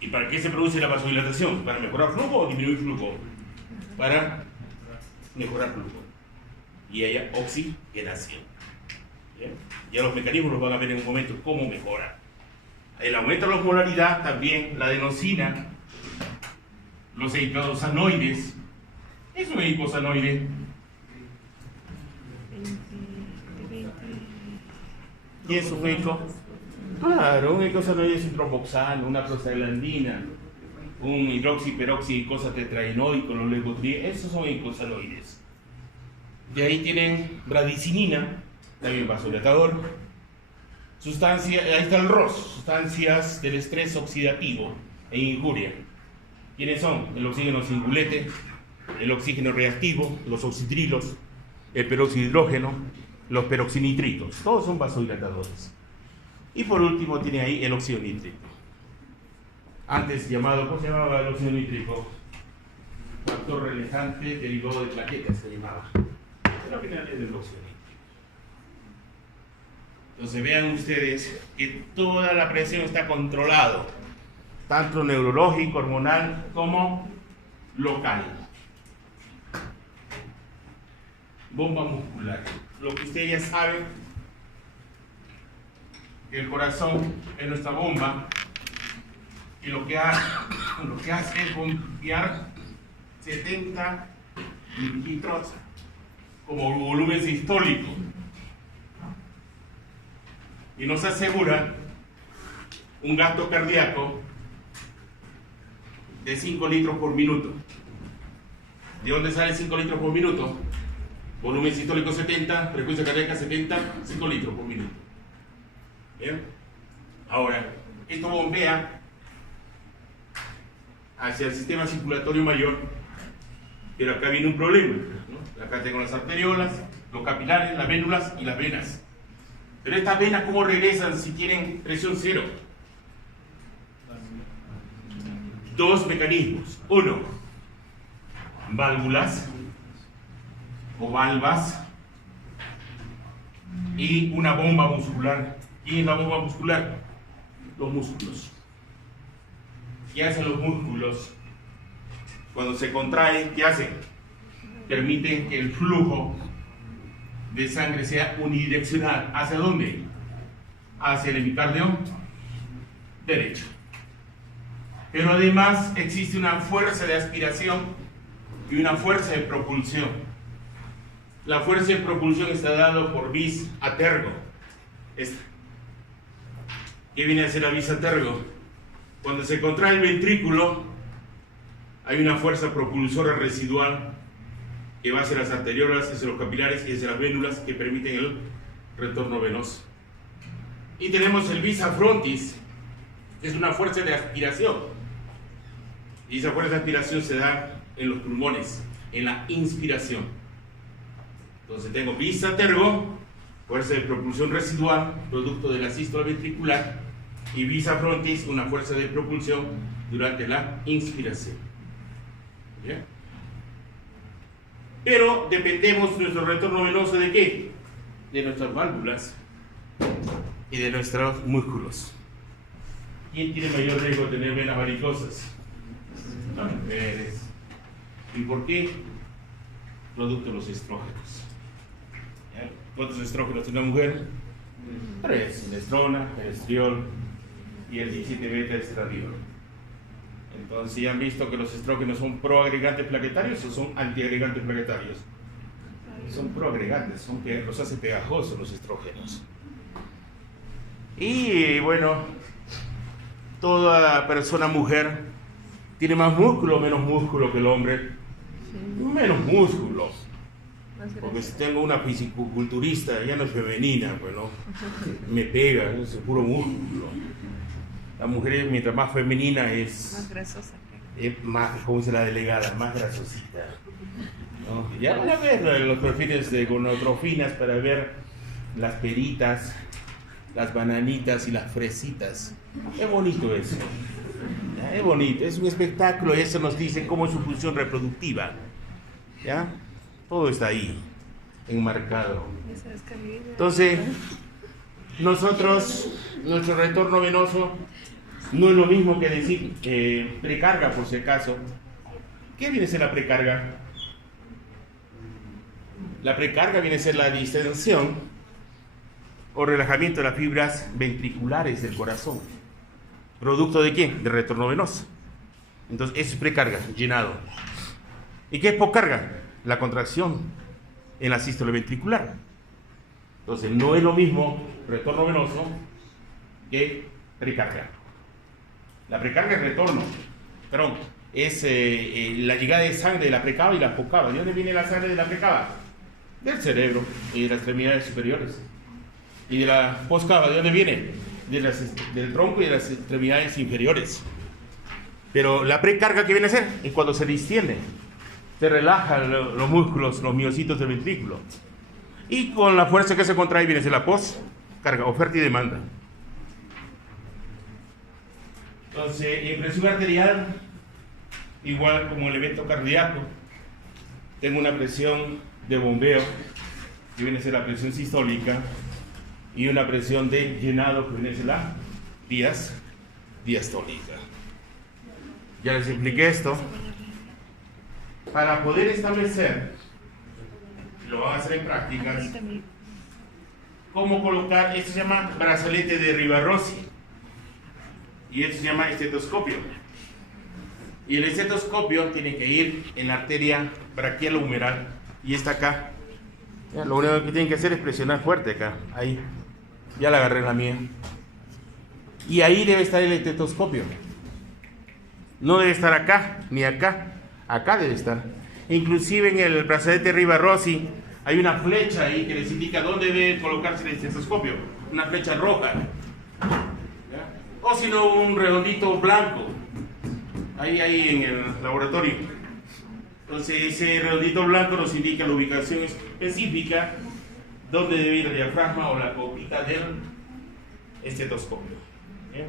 ¿Y para qué se produce la vasodilatación? ¿Para mejorar flujo o disminuir flujo? Para mejorar flujo. Y haya oxigenación. ¿Bien? Ya los mecanismos los van a ver en un momento cómo mejora. El aumento de la osmolaridad también, la adenosina, los eicosanoides. ¿Qué es un eicosanoide? ¿Qué es un eico? Claro, un eicosanoide es un tromboxano, una prostaglandina, un hidroxiperoxi-eicosa tetraenoico, los leucotrienos, esos son eicosanoides. De ahí tienen bradicinina, también vasodilatador. Sustancia, ahí está el ROS, sustancias del estrés oxidativo e injuria. ¿Quiénes son? El oxígeno cingulete, el oxígeno reactivo, los oxidrilos, el peróxido de hidrógeno, los peroxinitritos. Todos son vasodilatadores. Y por último tiene ahí el óxido nítrico. Antes llamado, ¿cómo se llamaba el óxido nítrico? Factor relajante derivado de plaquetas se llamaba. Pero al final es el óxido nítrico. Entonces vean ustedes que toda la presión está controlado, tanto neurológico, hormonal, como local. Bomba muscular. Lo que ustedes ya saben, que el corazón es nuestra bomba y lo que hace es bombear 70 litros como volumen sistólico y nos asegura un gasto cardíaco de 5 litros por minuto. ¿De dónde sale 5 litros por minuto? Volumen sistólico 70, frecuencia cardíaca 70, 5 litros por minuto. ¿Bien? Ahora, esto bombea hacia el sistema circulatorio mayor, pero acá viene un problema, ¿no? Acá tengo las arteriolas, los capilares, las vénulas y las venas. Pero estas venas, ¿cómo regresan si tienen presión cero? Dos mecanismos. Uno, válvulas o valvas y una bomba muscular. ¿Quién es la bomba muscular? Los músculos. ¿Qué hacen los músculos? Cuando se contraen, ¿qué hacen? Permiten que el flujo de sangre sea unidireccional. ¿Hacia dónde? Hacia el hemicardio derecho. Pero además existe una fuerza de aspiración y una fuerza de propulsión. La fuerza de propulsión está dada por vis a tergo. Esta. ¿Qué viene a ser la vis a tergo? Cuando se contrae el ventrículo, hay una fuerza propulsora residual que va hacia las arteriolas, hacia los capilares y hacia las vénulas que permiten el retorno venoso. Y tenemos el vis a frontis, que es una fuerza de aspiración. Y esa fuerza de aspiración se da en los pulmones, en la inspiración. Entonces tengo vis a tergo, fuerza de propulsión residual, producto de la sístole ventricular, y vis a frontis, una fuerza de propulsión durante la inspiración. ¿Bien? Pero dependemos de nuestro retorno venoso ¿de qué? De nuestras válvulas y de nuestros músculos. ¿Quién tiene mayor riesgo de tener venas varicosas? Las mujeres. ¿Y por qué? Producto de los estrógenos. ¿Ya? ¿Cuántos estrógenos tiene una mujer? 3: progesterona, estriol y el 17-beta estradiol. Entonces, ¿ya han visto que los estrógenos son proagregantes plaquetarios o son antiagregantes plaquetarios? Son proagregantes, los hace pegajosos los estrógenos. Y bueno, toda persona mujer tiene más músculo o menos músculo que el hombre. Sí. Menos músculo. Más Porque grasa. si tengo una fisiculturista, ya no es femenina, bueno, me pega, es puro músculo. La mujer, mientras más femenina, Más es grasosa. más, como dice la delegada, más grasosita. ¿No? Ya van a ver los perfiles de gonotrofinas para ver las peritas, las bananitas y las fresitas. Es bonito eso. ¿Ya? Es bonito, es un espectáculo y eso nos dice cómo es su función reproductiva. ¿Ya? Todo está ahí, enmarcado. Esa es Camila. Entonces, nosotros, nuestro retorno venoso no es lo mismo que decir precarga, por si acaso. ¿Qué viene a ser la precarga? La precarga viene a ser la distensión o relajamiento de las fibras ventriculares del corazón. ¿Producto de qué? De retorno venoso. Entonces, eso es precarga, llenado. ¿Y qué es poscarga? La contracción en la sístole ventricular. Entonces, no es lo mismo retorno venoso que precarga. La precarga es retorno, perdón, es la llegada de sangre de la precava y la poscava. ¿De dónde viene la sangre de la precava? Del cerebro y de las extremidades superiores. ¿Y de la poscava de dónde viene? Del tronco y de las extremidades inferiores. Pero la precarga, ¿qué viene a ser? Es cuando se distiende, se relajan los músculos, los miocitos del ventrículo. Y con la fuerza que se contrae viene a ser la poscarga, oferta y demanda. Entonces, en presión arterial, igual como el evento cardíaco, tengo una presión de bombeo, que viene a ser la presión sistólica, y una presión de llenado, que viene a ser la diastólica. Ya les expliqué esto. Para poder establecer, lo van a hacer en prácticas, cómo colocar, esto se llama brazalete de Riva-Rossi. Y esto se llama estetoscopio. Y el estetoscopio tiene que ir en la arteria braquial humeral. Y está acá. Ya, lo único que tienen que hacer es presionar fuerte acá. Ahí. Ya la agarré la mía. Y ahí debe estar el estetoscopio. No debe estar acá, ni acá. Acá debe estar. Inclusive en el brazalete Riva-Rossi hay una flecha ahí que les indica dónde debe colocarse el estetoscopio. Una flecha roja. O si no, un redondito blanco, ahí en el laboratorio. Entonces ese redondito blanco nos indica la ubicación específica donde debe ir el diafragma o la copita del estetoscopio. ¿Bien?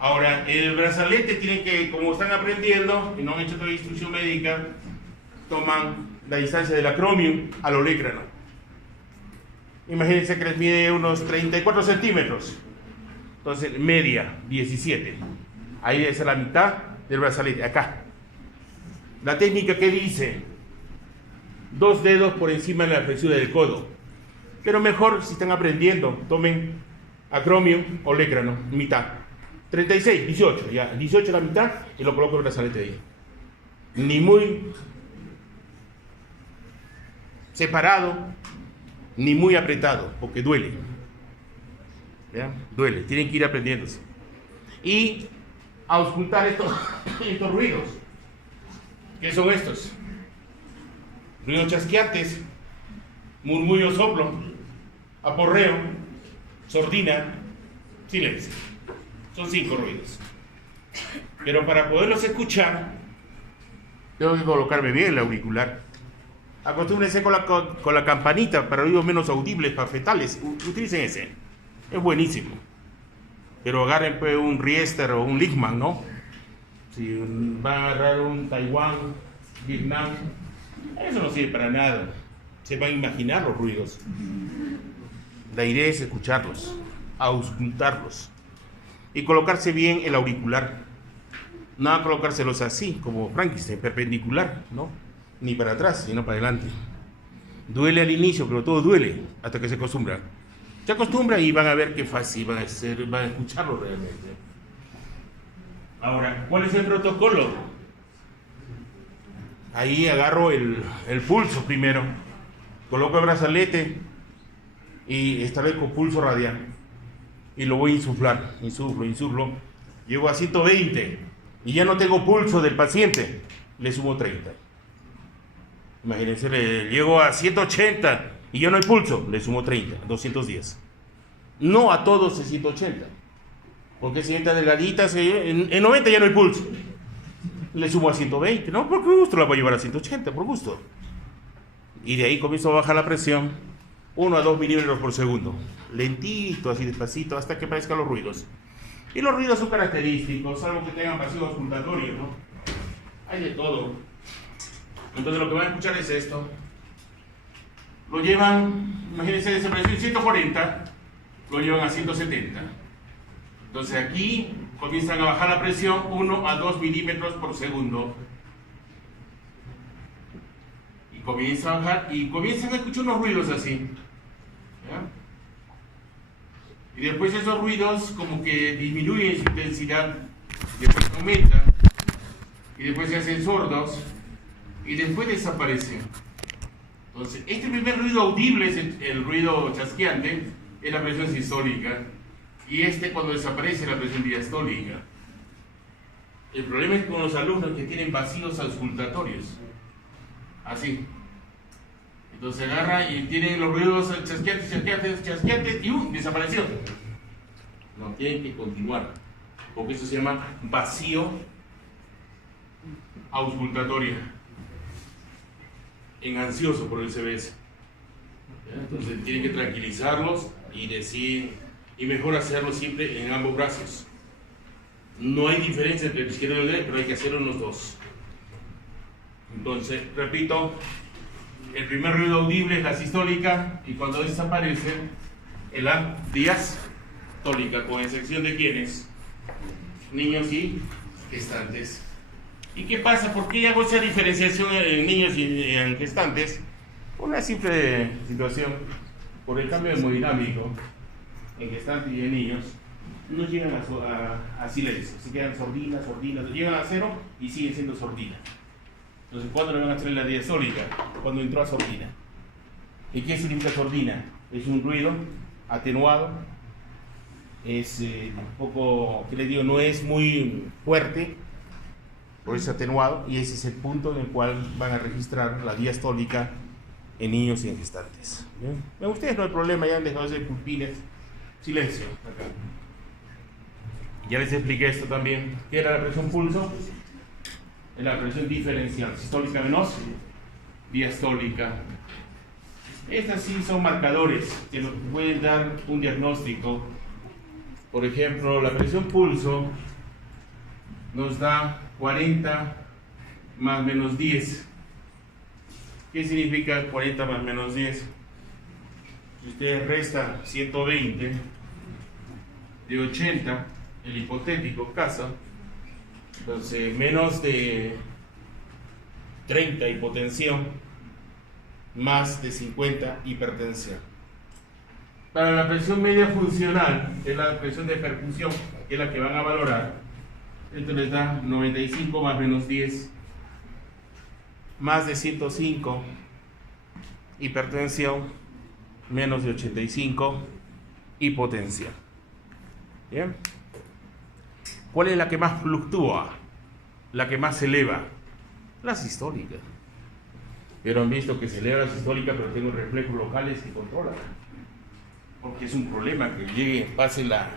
Ahora, el brazalete tienen que, como están aprendiendo y no han hecho toda la instrucción médica, toman la distancia del acromion al olecrano. Imagínense que les mide unos 34 centímetros. Entonces, media, 17. Ahí debe ser la mitad del brazalete, acá. La técnica que dice 2 dedos por encima de la flexura del codo. Pero mejor, si están aprendiendo, tomen acromion o lécrano, mitad. 36, 18, ya. 18 la mitad y lo coloco en el brazalete ahí. Ni muy separado, ni muy apretado, porque duele. ¿Ya? Duele, tienen que ir aprendiéndose. Y auscultar estos ruidos. ¿Qué son estos? Ruidos chasqueantes, murmullo, soplo, aporreo, sordina, silencio. Son 5 ruidos. Pero para poderlos escuchar, tengo que colocarme bien el auricular. Acostúmbrense con la campanita para oídos menos audibles, para fetales. Utilicen ese. Es buenísimo. Pero agarren pues, un Riester o un Lichtmann, ¿no? Si van a agarrar un Taiwán, Vietnam, eso no sirve para nada. Se van a imaginar los ruidos. La idea es escucharlos, auscultarlos. Y colocarse bien el auricular. No colocárselos así, como Frankenstein, perpendicular, ¿no? Ni para atrás, sino para adelante. Duele al inicio, pero todo duele hasta que se acostumbra. Se acostumbran y van a ver qué fácil van a escucharlo realmente. Ahora, ¿cuál es el protocolo? Ahí agarro el pulso primero, coloco el brazalete y establezco pulso radial y lo voy a insuflar, insuflo, llego a 120 y ya no tengo pulso del paciente, le sumo 30. Imagínense, llego a 180 y ya no hay pulso, le sumo 30, 210. No a todos es 180, porque si entra delgadita, en 90 ya no hay pulso. Le sumo a 120, ¿no? Por gusto la voy a llevar a 180, por gusto. Y de ahí comienzo a bajar la presión, 1 a 2 milímetros por segundo. Lentito, así despacito, hasta que aparezcan los ruidos. Y los ruidos son característicos, salvo que tengan vacío auscultatorio, ¿no? Hay de todo. Entonces lo que van a escuchar es esto. Lo llevan, imagínense, esa presión 140, lo llevan a 170. Entonces aquí comienzan a bajar la presión 1 a 2 milímetros por segundo. Y comienza a bajar y comienzan a escuchar unos ruidos así. ¿Ya? Y después esos ruidos como que disminuyen su intensidad, después aumentan, y después se hacen sordos, y después desaparecen. Entonces, este primer ruido audible es el ruido chasqueante, es la presión sistólica. Y cuando desaparece la presión diastólica. El problema es con los alumnos que tienen vacíos auscultatorios. Así. Entonces agarra y tienen los ruidos chasqueantes y desapareció. No, tienen que continuar. Porque eso se llama vacío auscultatorio. En ansioso por el CBS. Entonces tienen que tranquilizarlos y decir... Y mejor hacerlo siempre en ambos brazos. No hay diferencia entre el izquierdo y el derecho, pero hay que hacerlo en los dos. Entonces, repito, el primer ruido audible es la sistólica y cuando desaparece es la diastólica, con excepción de ¿quiénes? Niños y gestantes. ¿Y qué pasa? ¿Por qué hago esa diferenciación en niños y en gestantes? Una simple situación, por el cambio hemodinámico. En gestantes y en niños, no llegan a silencio, se quedan sordinas, llegan a 0 y siguen siendo sordinas. Entonces, ¿cuándo le van a hacer la diastólica? Cuando entró a sordina. ¿Y qué significa sordina? Es un ruido atenuado, es un poco, ¿qué les digo? No es muy fuerte, por eso es atenuado, y ese es el punto en el cual van a registrar la diastólica en niños y en gestantes. ¿Bien? Ustedes no hay problema, ya han dejado de ser pupiles. Silencio, acá. Ya les expliqué esto también. ¿Qué era la presión pulso? Es la presión diferencial, sistólica menos diastólica. Estas sí son marcadores que nos pueden dar un diagnóstico. Por ejemplo, la presión pulso nos da 40 más menos 10. ¿Qué significa 40 más menos 10? Si ustedes restan 120 de 80, el hipotético caso, entonces menos de 30 hipotensión, más de 50 hipertensión. Para la presión media funcional, que es la presión de perfusión, que es la que van a valorar, esto les da 95 más menos 10, más de 105, hipertensión, menos de 85, hipotensión. ¿Bien? ¿Cuál es la que más fluctúa? La que más se eleva. La sistólica. Pero han visto que se eleva la sistólica, pero tengo reflejos locales que controlan. Porque es un problema que llegue, pase la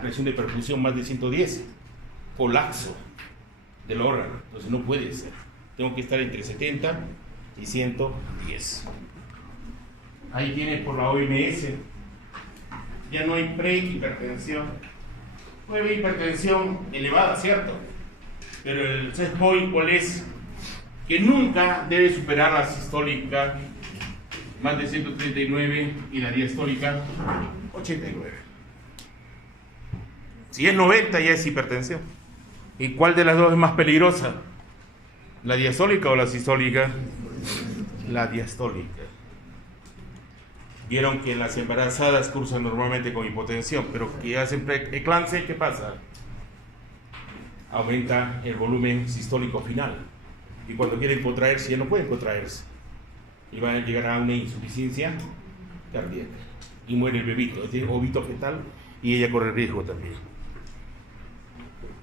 presión de perfusión más de 110. Colapso del órgano. Entonces no puede ser. Tengo que estar entre 70 y 110. Ahí tiene por la OMS. Ya no hay prehipertensión. Puede haber hipertensión elevada, ¿cierto? Pero el set point, ¿cuál es? Que nunca debe superar la sistólica más de 139 y la diastólica 89. Si es 90 ya es hipertensión. ¿Y cuál de las dos es más peligrosa? ¿La diastólica o la sistólica? La diastólica. Vieron que las embarazadas cursan normalmente con hipotensión, pero que hacen preeclampsia, ¿qué pasa? Aumenta el volumen sistólico final. Y cuando quieren contraerse, ya no pueden contraerse. Y van a llegar a una insuficiencia cardíaca. Y muere el bebito, es ovito fetal, y ella corre riesgo también.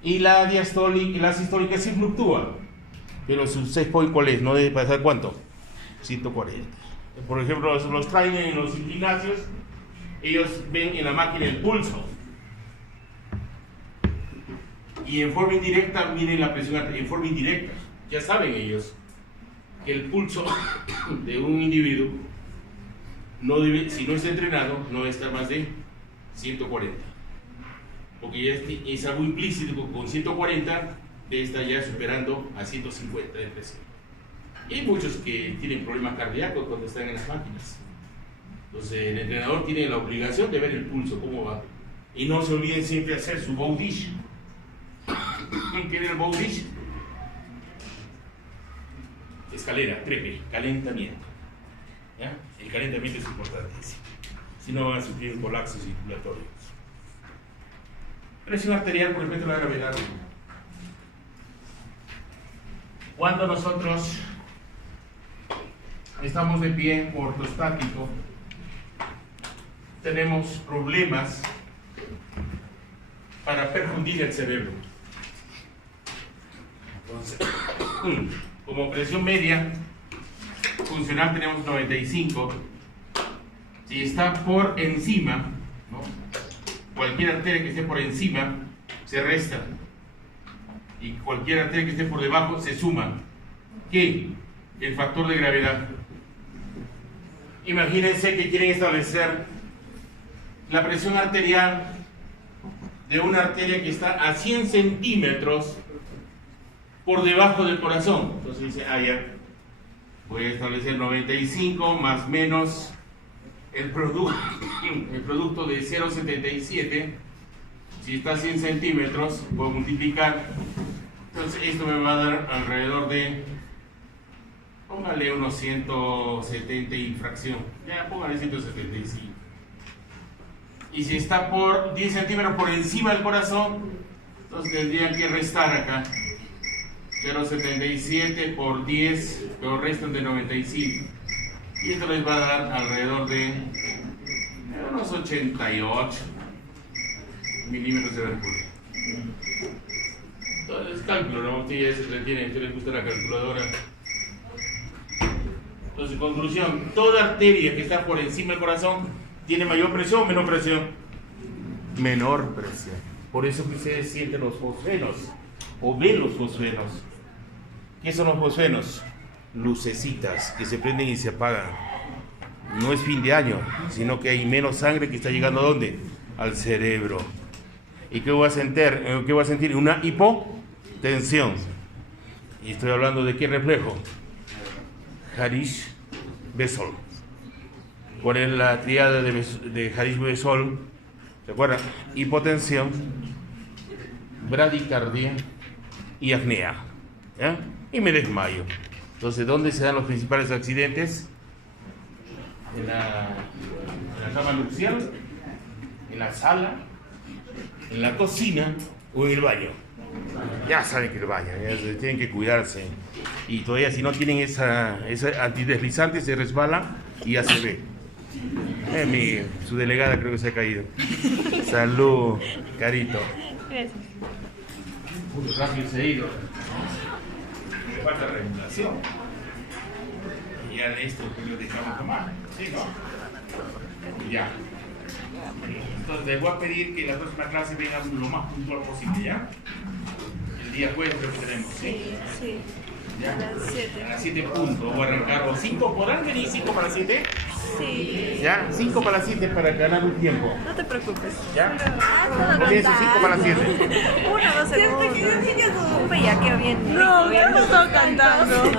Y la diastólica y la sistólica sí fluctúa, pero su set point, ¿cuál es? No debe pasar ¿cuánto? 140. Por ejemplo, los traen en los gimnasios, ellos ven en la máquina el pulso y en forma indirecta miren la presión arterial. En forma indirecta, ya saben ellos que el pulso de un individuo no debe, si no está entrenado, no debe estar más de 140, porque ya es algo implícito. Con 140 debe estar ya superando a 150 de presión. Y hay muchos que tienen problemas cardíacos cuando están en las máquinas. Entonces el entrenador tiene la obligación de ver el pulso, cómo va. Y no se olviden siempre hacer su bowdish. ¿Qué es el bowdish? Escalera, trepe, calentamiento. ¿Ya? El calentamiento es importantísimo. Si no van a sufrir un colapso circulatorio. Presión arterial por efecto de la gravedad. Cuando nosotros estamos de pie ortostático, tenemos problemas para perfundir el cerebro. Entonces, como presión media funcional tenemos 95. Si está por encima, ¿no? Cualquier arteria que esté por encima se resta, y cualquier arteria que esté por debajo se suma. ¿Qué? El factor de gravedad. Imagínense que quieren establecer la presión arterial de una arteria que está a 100 centímetros por debajo del corazón. Entonces dice, ya, voy a establecer 95 más menos el producto de 0,77. Si está a 100 centímetros, puedo multiplicar. Entonces esto me va a dar alrededor de, póngale unos 170 y fracción. Ya, póngale 175. Y si está por 10 centímetros por encima del corazón, entonces tendría que restar acá. 0,77 por 10, pero restan de 95. Y esto les va a dar alrededor de unos 88 milímetros de mercurio. Entonces, cálculo, ¿no? Ustedes les gusta la calculadora. Entonces, conclusión, toda arteria que está por encima del corazón tiene mayor presión o menor presión. Menor presión. Por eso que ustedes sienten los fosfenos o ven los fosfenos. ¿Qué son los fosfenos? Lucecitas que se prenden y se apagan. No es fin de año, sino que hay menos sangre que está llegando ¿a dónde? Al cerebro. ¿Y qué voy a sentir? ¿Qué voy a sentir? Una hipotensión. Y estoy hablando de qué reflejo. Harish-Besol. ¿Cuál es la tríada de Harish-Besol? ¿Se acuerdan? Hipotensión, bradicardia y apnea. ¿Ya? y me desmayo. Entonces, ¿dónde se dan los principales accidentes? En la cama nupcial, en la sala, en la cocina o en el baño. Ya saben que el baño, ya tienen que cuidarse. Y todavía si no tienen esa antideslizante se resbala y ya se ve. Su delegada creo que se ha caído. Salud, Carito. Gracias. Rápido se ha ido. Me falta regulación. Y ya de esto que lo dejamos tomar. ¿Sí, no? Ya. Entonces les voy a pedir que la próxima clase vengan lo más puntual posible, ¿ya? El día jueves creo que tenemos, ¿sí? Sí. ¿Ya? A las 7. A las 7 puntos. Voy a arrancar. ¿O 5? ¿Podrán venir 5 para 7? Sí. ¿Ya? 5 para las 7 para ganar un tiempo. No te preocupes. ¿Ya? Comienzo 5 para las 7. 1, 2 segundos. Un bellaqueo bien rico. No, hemos estado cantando.